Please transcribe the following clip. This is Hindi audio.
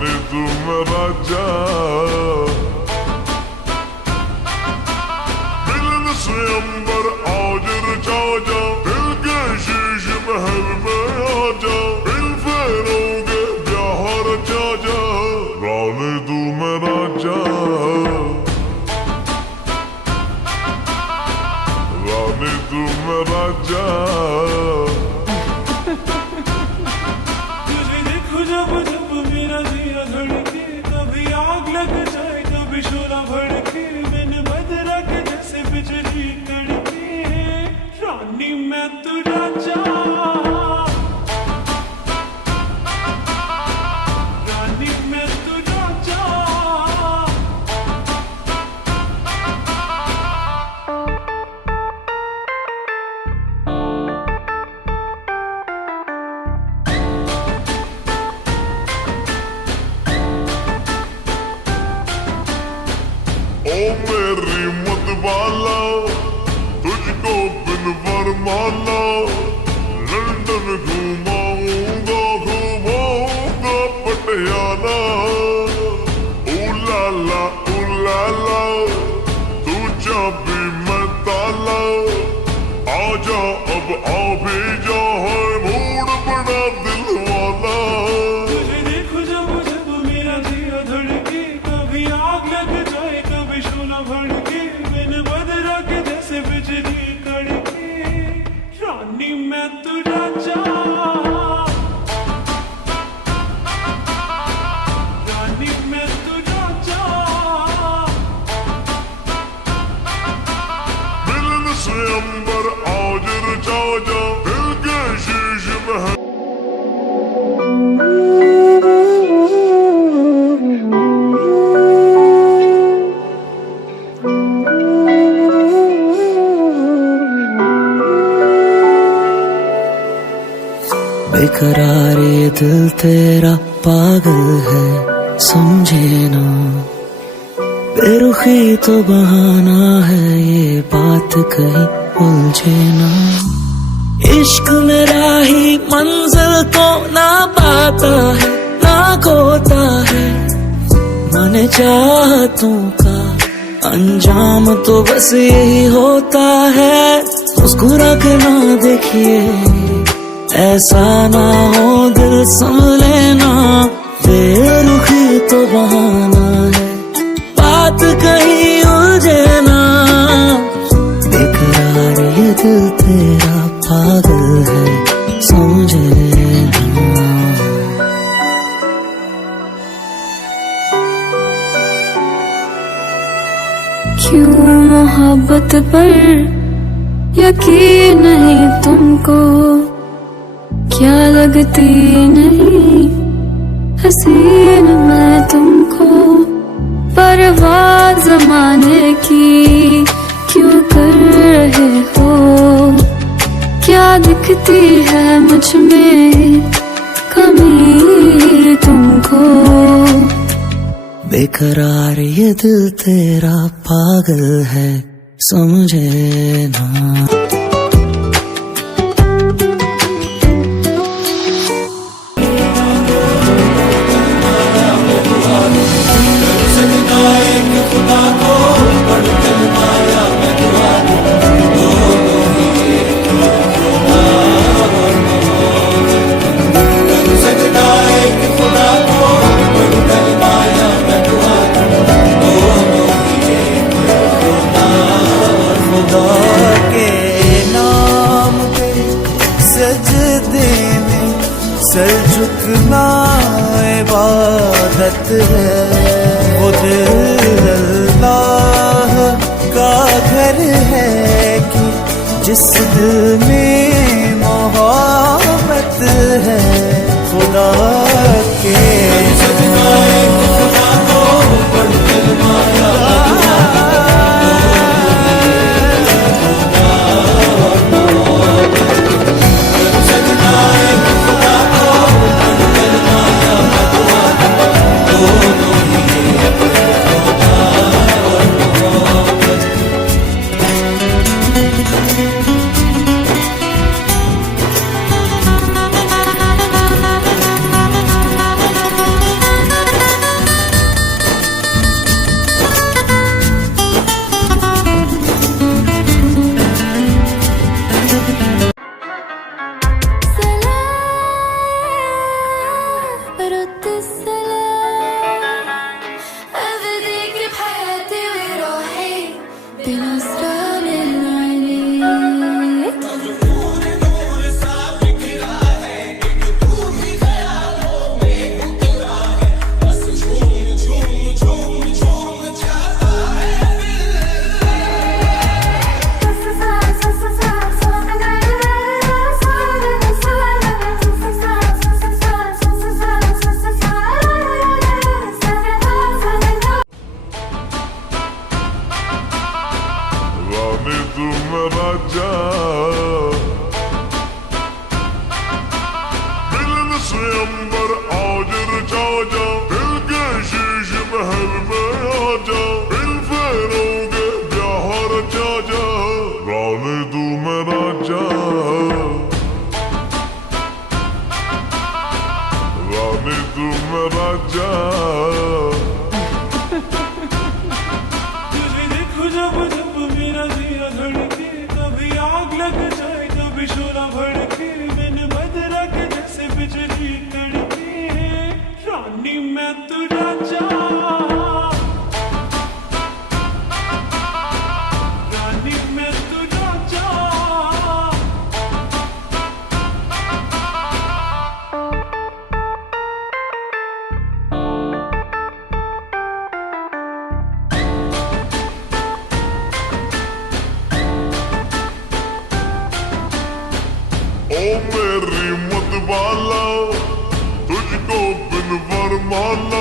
रानी तू मेरा जा मिलन से अंबर आज रचा जा दिल के शीश महल में आ जा दिल फेरोगे ब्याह रचा जा रानी तू मेरा जा रानी तू मेरा जा तुझे देखो जब जब मेरा दिया धड़के कभी आग लग जाए कभी शोला भड़के मैंने बदला के जैसे बिजली कड़के रानी मैं तू राजा रानी मैं तू राजा ओ मेरी मत वाला तुझको बिन वरमाला लंदन घुमाऊंगा घुमाऊंगा पटियाला उलाला उलाला तू चाबी मैं ताला आजा अब आ भी जा है मूड बड़ा दिल वाला तुझे देखो जब जब मेरा दिया धड़के कभी आग लग जाए कभी शोला भड़के मैंने बदला के जैसे बिजली कड़के रानी मैं तू राजा रानी मैं तू राजा मिलन से अंबर आज रचा जा दिल के शीश महल बेकरार ये दिल तेरा पागल है समझे ना बेरुखी तो बहाना है ये बात कहीं उलझे ना इश्क मेरा ही मंजिल को ना पाता है ना खोता है मन चाहतों का अंजाम तो बस यही होता है मुस्कुरा के ना देखिए ऐसा ना हो दिल सुन लेना बेरुखी तो बहाना है बात कहीं उलझे ना बेकरार ये दिल तेरा पागल है समझे ना क्यों मोहब्बत पर यकीन नहीं तुमको क्या लगती नहीं हसीन मैं तुमको परवाह ज़माने की क्यों कर रहे हो क्या दिखती है मुझ में कमी तुमको बेकरार ये दिल तेरा पागल है समझे ना सर झुकना इबादत है वो दिल अल्लाह का घर है कि जिस दिल में मोहब्बत है खुदा के राजा मिलन से अंबर आज रचा जा दिल के शीश महल में आजा दिल फेरोगे ब्याह रचा जा रानी तू मैं राजा रानी तू मैं राजा तुझे देखो जब जब मेरा दिया धड़के कभी आग लग जाए कभी शोला भड़के मैंने बदरा के जैसे बिजली कड़के रानी मैं तू राजा रानी मैं तू राजा ओ मेरी मत वाला तुझको बिन वरमाला